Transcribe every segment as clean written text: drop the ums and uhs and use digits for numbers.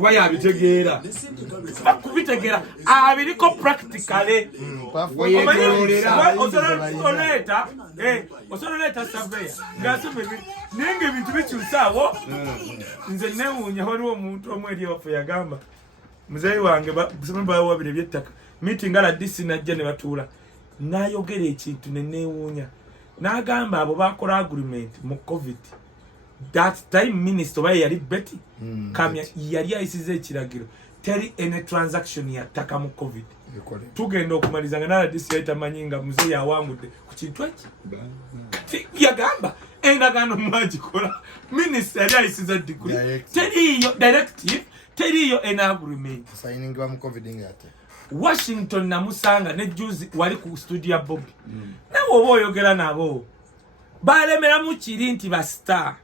Why bitegera bakubitegera abiriko practically osoleta survey ngasubiri ninge bintu bikyusawo nze newunya waliwo omuntu omweri ofu yagamba muzeyi wange simba wabire byettaka meeting ala DC najja ne batuula nayogera ekintu nenewunya nagamba abo bakola agreement mu covid that time minister wa yali Betty kamya yali ayisize ekiragiro teri ene transaction ya taka mu covid tugenda okumalizanga nala DC yaita manyinga muzeyi yawangudde ku kintu eki yagamba endagano mwagikola minister yali ayisize degree teri yo directive teri yo ene agreement signing wa mu covid ngate Washington na musanga ne juzi wali ku studio Bobby nawo boyogera nabo balemera mu kirinti ba star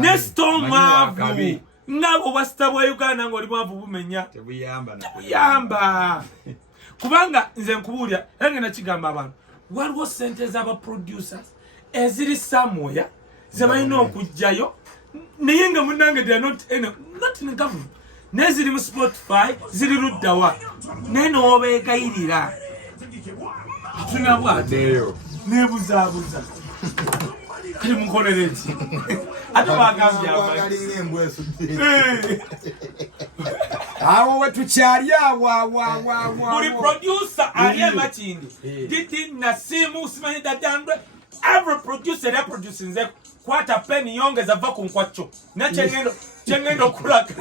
nesto mavu ngabo ba star wa Uganda ngoli mavu bumenya tebuyamba kubanga nze nkubulya nange nakigamba abantu waliwo sente z'aba producers eziri somewhere zebalina okujjayo naye nga munange they are not in the government neziri mu Spotify ziri luddawa neno obegayirira tunabwateyo nebuzabuza kiri mukolereki ate bagambya abagalinga embwesu awo wetukyali awa buli producer ali amakindi diti nasimu simanyi dadandwe every producer ya producing ze kwata penny yongeza va ku nkwacho nachengendo kulaka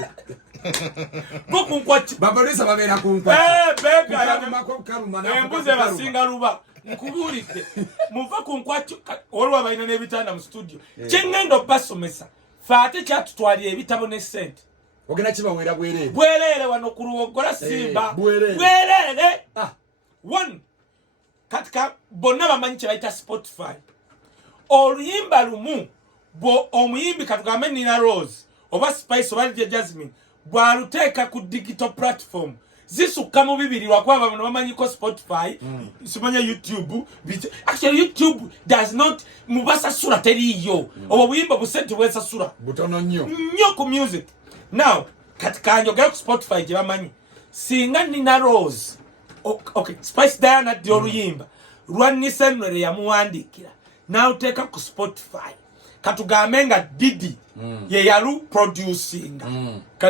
boku nkwacho babalisa babera ku nkwacho bega ya embuze basinga luba nkubulite muva ku nkwacho olwa bayina nebitanda mu studio chengendo basomesa fate kyatutwali ebitabo ne sente ogena kibawera bwerere wano kuruwogola simba bwerere one katika bonna bamanyi kyebayita Spotify oluyimba lumu bo omuyimbi katugambe Nina Rose oba Spice oba Jasmine bwaluteeka ku digital platform zisukka mu bibiri lwakuba bano bamanyi ko Spotify simanya YouTube actually YouTube does not mubasasula teriyo obo buyimba busente bwesasula butono nnyo ku music now katika njogera ku Spotify gye bamanyi singa Nina Rose okay Spice Diana di oluyimba lwannisenwere yamuwandikira now take ku Spotify katugambe nga Didi ye yalu producing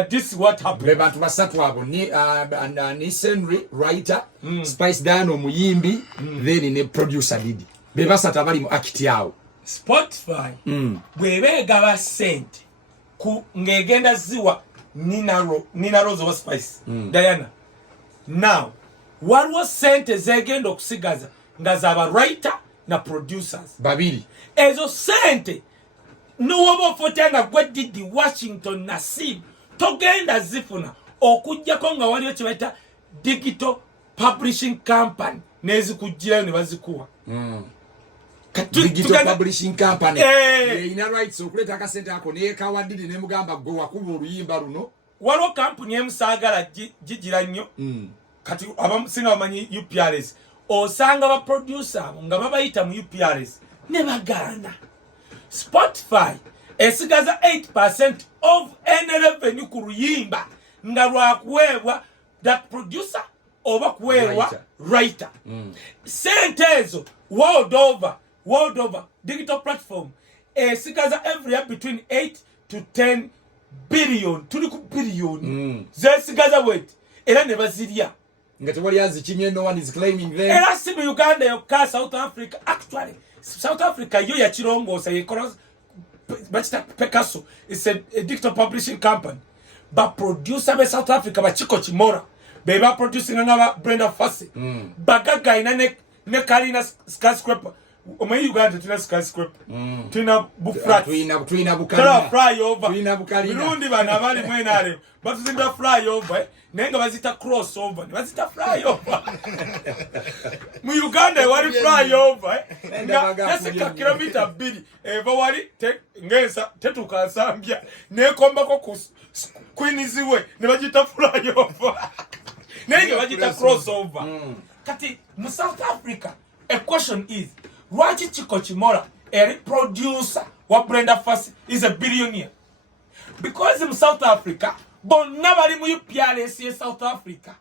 this what happened be bantu basatu abo ni Senry writer Spice Diana omuyimbi then ne producer Didi be basatu abali mu act yawo Spotify bwebega ba sente ku ngegenda ziwa Nina Rose oba Spice Diana now waliwo sente zegenda okusigaza nga zaba writer na producers babiri ezo sente nuwobo fotanga gwe Didi Washington na SIMBA togenda zifuna okujjako nga waliyo kibaita digital publishing company nezikujjirayo ne bazikuwa digital publishing company ina rights okuleta akasente ako neyekawa Didi nemugamba gwe wakuba oluyimba luno waliwo kampuni emusagala gigira nnyo kati abamusinga bamanyi UPRS osanga ba producer nga babayita mu UPRS ne bagana Spotify esigaza 8% of any revenue ku luyimba nga lwakuweebwa that producer oba kuweebwa writer sente ezo world over digital platform esigaza every year between 8 to 10 billion tuli ku billion zesigaza wet era ne bazirya nga tewali azikimye no one is claiming them era si mu Uganda yokka South Africa actually South Africa yo ya chirongosa yekola bachita Picasso is a digital publishing company but producer be South Africa ba Chiko Chimora be ba producing na Brenda Fassie bagaga ina ne Kalina skyscraper Oma Uganda tuna skyscraper tuna buflat tuna bukala flyover tuna bukalina Burundi bana bali mwenare batuzimba flyover nenga bazita crossover bazita flyover mu Uganda wali flyover yasika kilomita 2 eva wali ngeza tetukasambya nekombako ku kwiniziwe ne bagita flyover nenga bagita crossover kati mu South Africa a question is Lwaki Chiko Chimora, a producer wa Brenda Fassie, is a billionaire. because in South Africa bonna bali mu UPRS ye South Africa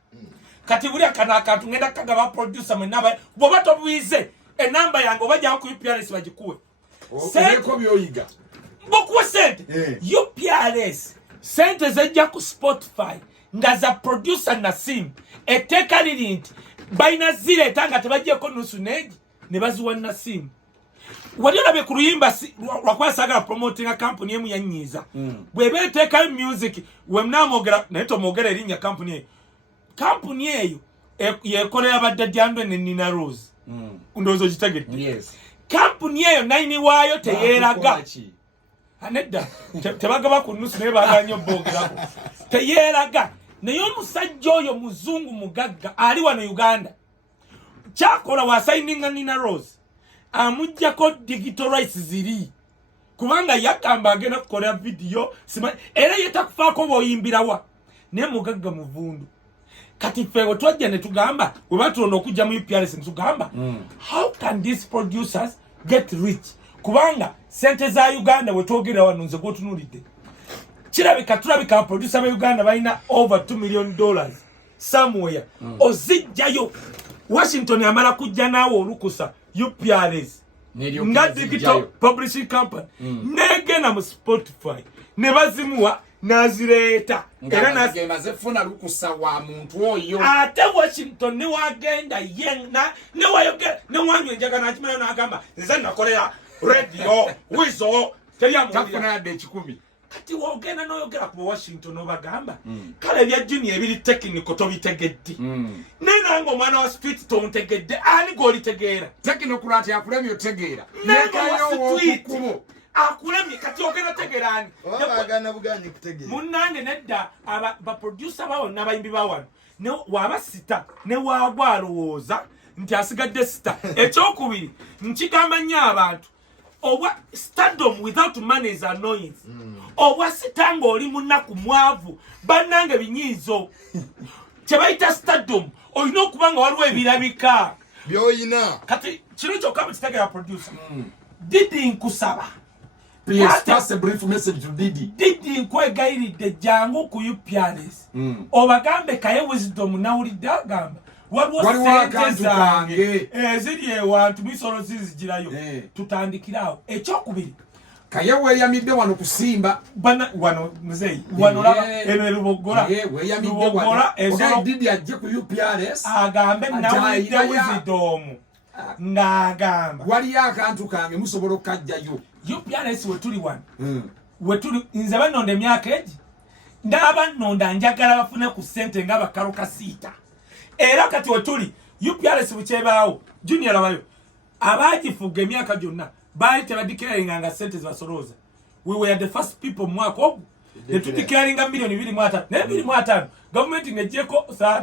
kati buli akana akantu ngenda kagaba producer mwe naba boba tobuize enamba yango bajja ku UPRS bagikuwe seko byoyiga bokuwe sente UPRS sente zejja ku Spotify ngaza producer na sim eteka lirinti baina zile tanga tebajje ko nusu neji ne baziwa na sim waliona be kuruyimba wakwa SAGALA promoting a company emu yanyiza bwebe eteka music we mnamogera naito mogera erinnya company eyo yekolera badadyandu ne Nina Rose ndozo kitagete yes company eyo naini wayo teyeraga anedda tebagaba ku nusu ne baganyo bogera teyeraga nayo musajja oyo muzungu mugagga ali wano Uganda chakola wa signing Nina Rose amujja ko digital rights ziri kubanga yakamba agena kukola video sima era yetakufaako boyimbirawa ne mugagga muvundu kati fewo twajja ne tugamba we batuno okujja mu UPRS ntugamba how can these producers get rich kubanga sente za Uganda we togera wano nze go tunulidde tulabika producer ba Uganda balina over $2 million somewhere ozijjayo Washington yamala kujja nawo olukusa UPRS nga digital publishing company negena mu Spotify ne bazimuwa nazireta era nazigemaze funa lukusa wa muntu oyo ate Washington ne wagenda yenna ne wayogera ne wanywe njaga nakimana nagamba nze nakolera radio wizo tafuna de 10 kati wogenda noyogera ku Washington obagamba kale bya junior ebiri technical to bitegedde nenango mwana wa street to ntegedde ani goli tegeera technical ati akulemi otegeera nekayo okukumo akulemi kati ogenda tegeera ani wabagana buganyi kutegeera munnange nedda ba producer bawo nabayimbi bawo ne waba sita ne wagwalowooza nti asigadde sita ekyokubiri nkigamba nnyo abantu owa stardom without money is annoying owa sitanga oli munaku mwavu bannange binyiizo kyebayita stardom olina okubanga waliwo ebirabika byoyina kati kino kyokka mukitegeera producer Didi nkusaba please pass a brief message to Didi nkwegayiridde jangu ku UPRS obagambe Kaye Wisdom nawulidde agamba waliwo sente zange ziri ewantu misolo zizigirayo tutandikirawo ekyokubiri Kaye weyamidde wano kusimba bana wano muzeyi wano laba eno lubogola weyamidde wano ezolo Didi ajje ku UPRS agambe nawulidde Wisdom ngagamba wali akantu kange musobola okajjayo UPRS wetuli wano wetuli nze banonda emyaka egi ndaba nonda njagala bafune ku sente nga bakalo kasiita era kati wetuli UPRS bukyebaawo junior labayo abagifuga emyaka gyonna baali tebadikiralinga nga sente zibasoloza we were the first people mwaka ogwo netudikiralinga $2.5 naye $2.5 gavumenti ngejjeko 30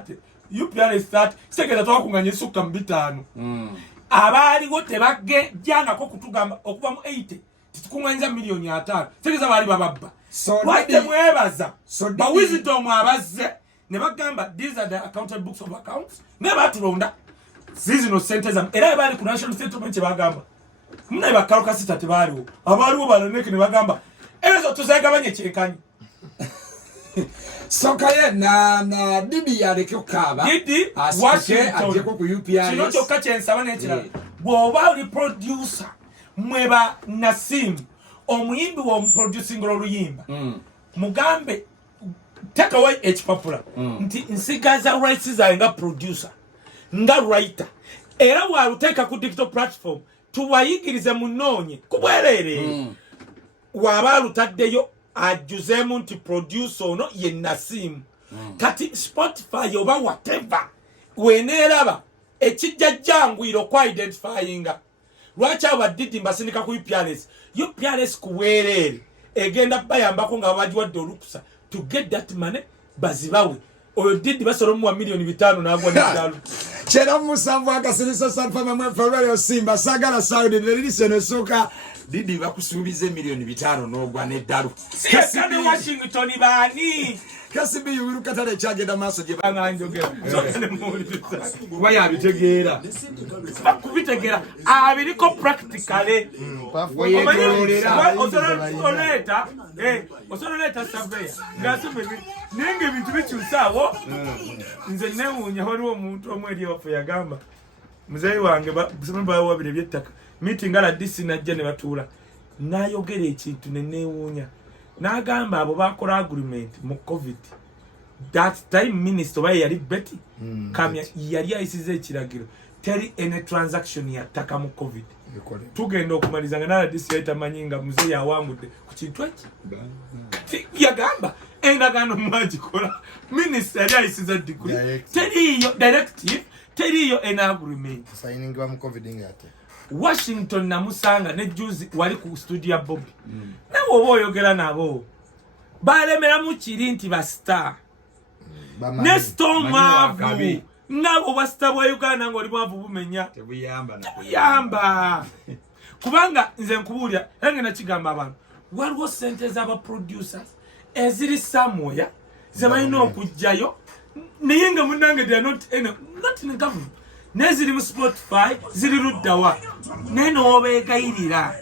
UPRS 30 segeza twakunganya esukka mu 5 abaaliwo tebagejjangako kutugamba okuva mu 80 titukunganyiza $5 segeza baali bababba lwate mwebaza ba Wisdom abazze ne bagamba these are the accounted books of accounts ne batulonda zizino sente zamu era bali ku national settlement bagamba muna bakaloka sita tebaliwo abaliwo balaneke ne bagamba ezo tuzagabanye kyekanyi so Kaye na Didi yaleke okaba Didi Washington ajeko ku UPRS kino kyokka kyensaba n'ekirala bw'oba oli producer mweba Nasim omuyimbi w'omuproducing oluyimba mugambe take away ekipapula nti nsigaza rights zange nga producer nga writer era waluteeka ku digital platform tubayigirize munoonye kubwerere waba alutaddeyo ajuzemu nti producer ono ye Nasim kati Spotify oba whatever weneeraba ekijja jangwiro kwa identifyinga lwaki aba Didi mbasindika ku UPRS kuweerere egenda bayambako nga babagiwadde olukusa to get that money bazibawe oyo Didi basolomu wa $5 nagwa n'eddalo chera musanvu akasirisa sanfama mweferero SIMBA SAGALA SAWULIDDE lilise nesoka Didi bakusuubize $5 n'ogwa n'eddalo Washington bani Kasibi yuwiruka tale kyagenda maaso gye banganjogera so ne muwuliriza kuba yabitegeera bakubitegera abiriko practically osonoleta saveya ngasubiri ninga ebintu bikyusaawo nze newuunya waliwo omuntu omwe eri ewaffe yagamba muzeeyi wange bawo wabiri ebyettaka meeting ala DC najja ne batuula n'ayogera ekintu ne neewuunya n'agamba abo bakola agreement mu covid that time minister waye yali Betty kamya yali ayisize ekiragiro teri ene transaction ya ttaka mu covid tugenda okumalizanga n'ala DC yaitamanyiinga muzeeyi awangudde ku kintu eki yagamba endagaano mwagikola minister yali ayisize degree teriyo directive teriyo en agreement signing wa mu covid ngate Washington namusanga ne juzi wali ku studio Bobby nawe oba oyogera nabo balemera mu kiri nti ba star ne stomavu nabo ba star wa Uganda ngoli mwavu bumenya tebuyamba kubanga nze nkubulya enge na kigamba abantu waliwo sente z'aba producers eziri somewhere zebalina okujjayo naye nga munange they are not in government neziri mu Spotify ziri luddawa neno obeegayirira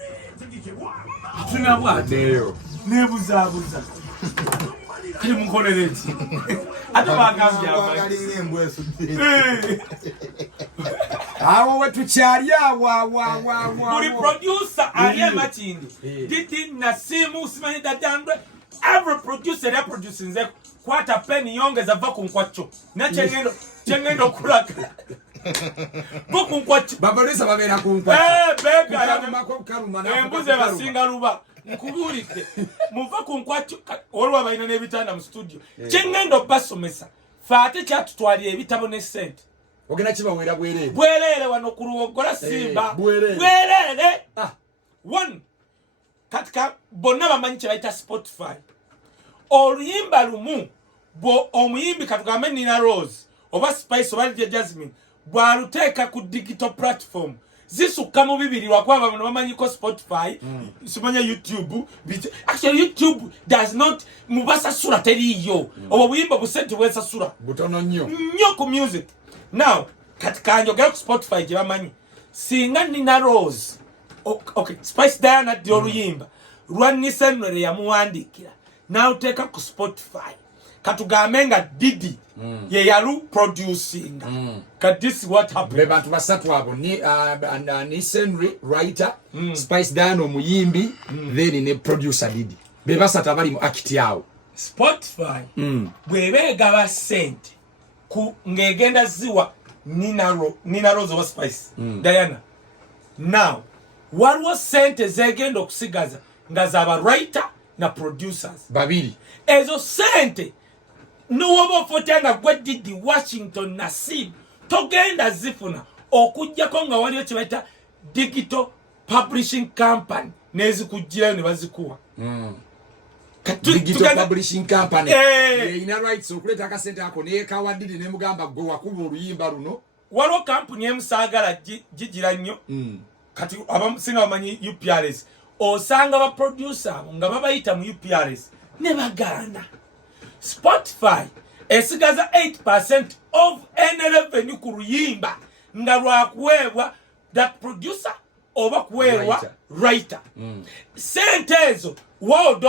tunabwateyo nebuzaabuza kali mukolere eki ate bagambye awo wetukyali buli producer ali emakindi didi nasimu simanyi dadandwe every producer ya producinze kwata peni yongeza va ku nkwacho nakyengendo okulaga boku nkwacho babalisa babera ku nkwacho embuzi basinga luba nkubulidde muva ku nkwacho olwa balina n'ebitanda mu studio kyengendo basomesa faate kyatutwalira ebitabo ne sente ogenda kibawera bwerere wano ku Luwogola Simba bwerere one katika bonna bamanyi kye bayita Spotify oluyimba lumu bo omuyimbi katugambe Nina Rose oba Spice oba Jasmine bwaluteeka ku digital platform zisukka mu bibiri lwakuba bano bamanyiko Spotify simanya YouTube actually YouTube does not mubasasula teriyo oba buyimba busente bwesasula butono nnyo ku music now katika njogera ku Spotify gye bamanyi singa Nina Rose okay Spice Diana dio oluyimba lwa Nisenwere yamuwandikira nawuteeka ku Spotify katugambe nga Didi ye yalu producing this what happened be bantu basatu abo ni Nisenwere writer Spice Diana omuyimbi then ne producer Didi be basatu abali mu act yawo Spotify bwebeegaba sente ku ngegenda ziwa Nina Rose oba Spice Diana now waliwo sente zegenda okusigaza nga zaba writer na producers babiri ezo sente nuwoba ofotanga gwe Didi Washington na SIMBA togenda zifuna okujjako nga waliyo kye bayita digital publishing company nezikujjirayo ne bazikuwa digital publishing company ina rights okuleta akasente ako neyekawa Didi ne mugamba gwe wakuba oluyimba luno waliwo kampuni emusagala gigira nnyo kati abasinga bamanyi UPRS osanga ba producer nga babayita mu UPRS ne bagana Spotify esigaza 8% of any revenue ku luyimba nga lwakuweebwa that producer oba kuweebwa writer sente ezo world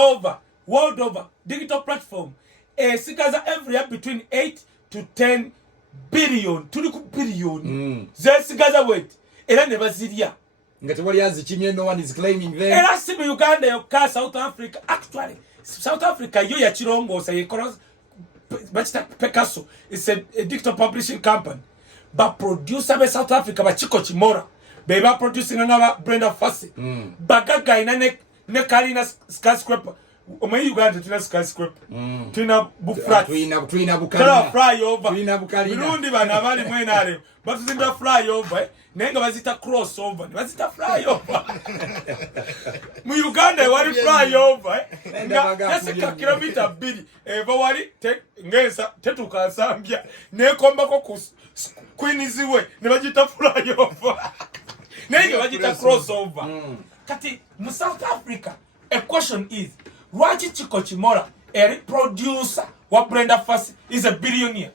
over digital platform esigaza every year between 8 to 10 billion tuli ku billion zesigaza wet era ne bazirya nga tewali azikimye no one is claiming them era si mu Uganda yokka South Africa actually South Africa yo ya chirongosa yekola bachita Picasso is a digital publishing company but producer be South Africa bachiko chimora be ba producing na Brenda Fassie bagaga ina ne Karina skyscraper Oma Uganda tuna skyscraper tuna buflat tuna bukala flyover tuna bukalina Burundi bana bali mwenale batuzinda flyover nenga bazita crossover bazita flyover mu Uganda wali flyover nga kilomita 2 eva wali ngesa tetukasambya nekombako ku kwiniziwe ne bagita flyover nenga bagita crossover kati mu South Africa a question is lwaki chiko chimora a producer wa Brenda Fassie is a billionaire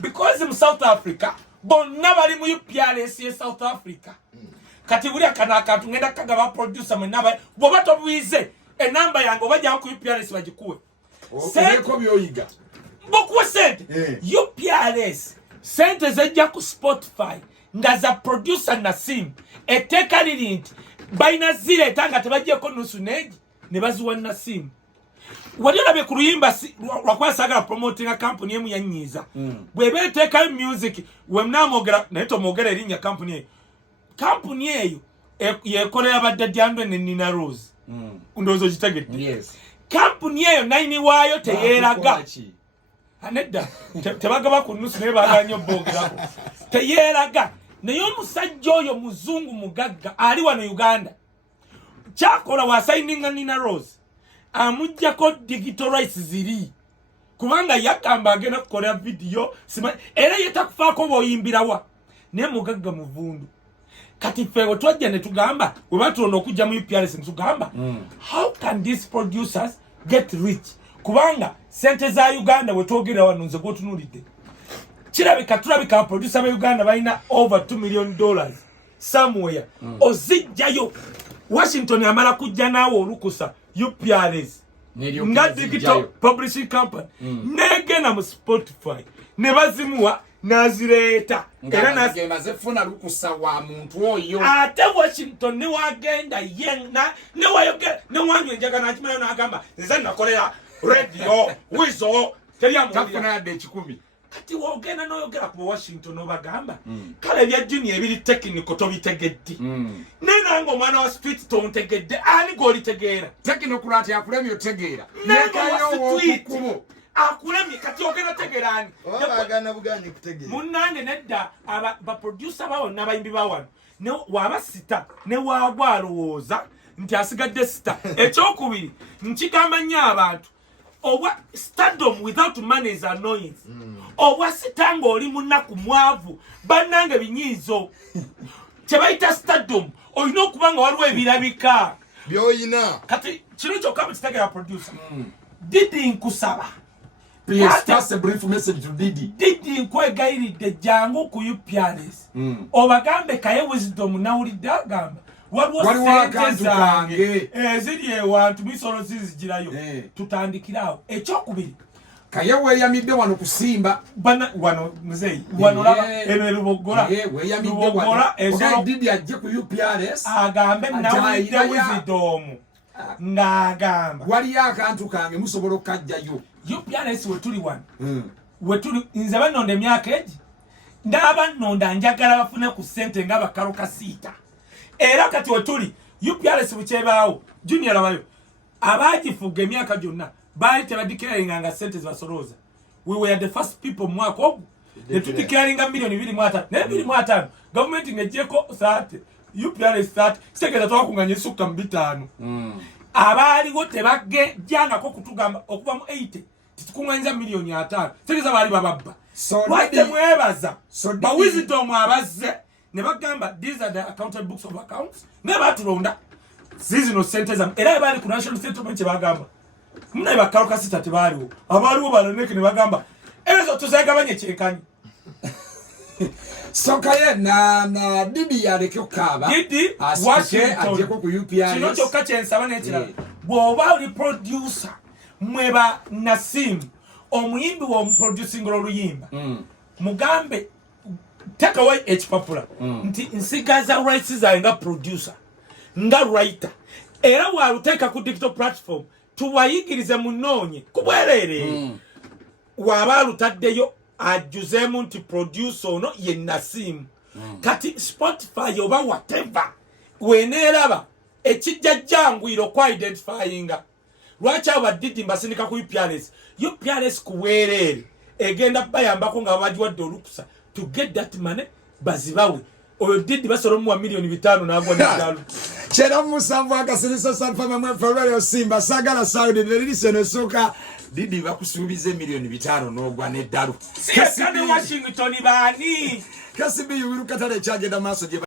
because in South Africa bonna bali mu UPRS ye South Africa kati buli akana akantu ngenda kagaba producer mwe naba boba tobize enamba yango bajja ku UPRS bagikuwe seko byoyiga bokuwe sente UPRS sente zajja ku Spotify ngaza producer na SIMBA eteka lilinti baina zile tanga tebajje ko nusu neji ne baziwa na SIMBA waliona be kuruyimba lwakwa SAGALA promoting a company emu yanyiza bwebe teka music we mnamogera naito mogera erinya company eyo yekolera badde yandwe ne Nina Rose ndozo kitegete yes company eyo naini wayo teyeraga anedda tebagaba ku nusu ne baganyo bogera teyeraga nayo musajja oyo muzungu mugagga ali wano Uganda chakola wa signing Nina Rose amujja ko digital rights ziri kubanga yakamba agena kukola video sima era yetakufaako boyimbirawa ne mugagga muvundu kati fego twajja ne tugamba we batuno okujja mu UPRS ntugamba how can these producers get rich kubanga sente za Uganda we togera wanunze go tunulide kirabika tulabika producer ba Uganda baina over $2 million somewhere ozijjayo Washington amala kujja nawo olukusa UPRS nga digital publishing company negena mu Spotify ne bazimuwa nazireta era nazigemaze funa lukusa wa muntu oyo ate Washington ne wagenda yenna ne wayogera ne wanywe njaga na kimana na agamba nze nakolera radio wizo teriamu tafuna de 10 kati wogena no yogera ku Washington obagamba kale bya junior ebiri technical to bitegedde nena ngo mwana wa street to ntegedde ani goli tegera technical ati akulemi otegera nekayo okukubo akulemi kati ogena tegerani wabagana bugani kutegera munange nedda ba producer bawo nabayimbi bawo ne waba sita ne wagwalowooza nti asigadde sita ekyokubiri nkigamba nnyo abantu owa stardom without money is annoyance owa sitanga oli munaku mwavu bannange binyizo kyebayita stardom olina okubanga waliwo ebirabika byoyina kati kino kyokka mukitegera producer Didi nkusaba please pass a brief message to Didi nkwegayiridde jangu ku UPRS obagambe Kaye wisdom nawulidde agamba waliwo akantu kange ziri ewantu misolo zizigirayo tutandikirawo ekyokubiri Kaye weyamidde wano kusimba bana wano mzee wano laba eno lubogola weyamidde wano ensolo Didi ajje ku UPRS agambe nawulidde wisdom ngagamba wali akantu kange musobola okajjayo UPRS wetuli wano wetuli nze banonda emyaka egi ndaba nonda njagala bafune ku ssente nga bakaluka siita era kati wetuli UPRS bukyebaawo junior abayo abagifuga emyaka gyonna baali tebadikiralinga nga ssente zibasoloza we were the first people mwaka ogwo ne tudikiralinga $2.5 ne $2.5 gavumenti ng'eggyeko 30 UPRS 30 kitegeeza twakunganya esukka mu 5 abaaliwo tebagejjangako kutugamba okuva mu 80 titukunganyiza $5,000 kitegeeza baali bababba lwadde mwebaza ba wisdom abazze ne bagamba these are the accountant books of accounts ne batulonda zizino sente zamu era baali ku national settlement bagamba muna bakaluka sita tebaaliwo abaaliwo baloneke ne bagamba ezo tuzegabanye kyekanyi so Kaye na Didi yaleke okaba Didi Washington ku UPRS kino kyokka kyensaba n'ekirala bw'oba oli producer mweba na SIMBA omuyimbi w'omuproducing oluyimba mugambe take away ekipapula nti nsigaza rights zange nga producer nga writer era waluteeka ku digital platform tubayigirize munoonye kubwerere waba alutaddeyo ajuzemu nti producer ono ye Nasimu kati Spotify oba whatever weneeraba ekijja jangwiro kwa identifyinga lwaki aba Didi mbasindika ku UPRS kuweerere egenda bayambako nga babagiwadde olukusa to get that money bazibawe oyo Didi basolo mu $5,000,000 nagwa n'edalu chera musambu akasirisa sanfama mwe February SIMBA SAGALA SAWULIDDE listen soka Didi bakusuubiza $5,000,000 n'ogwa n'edalu kane Washington bani kasibi yubiru katale kyagenda maaso gye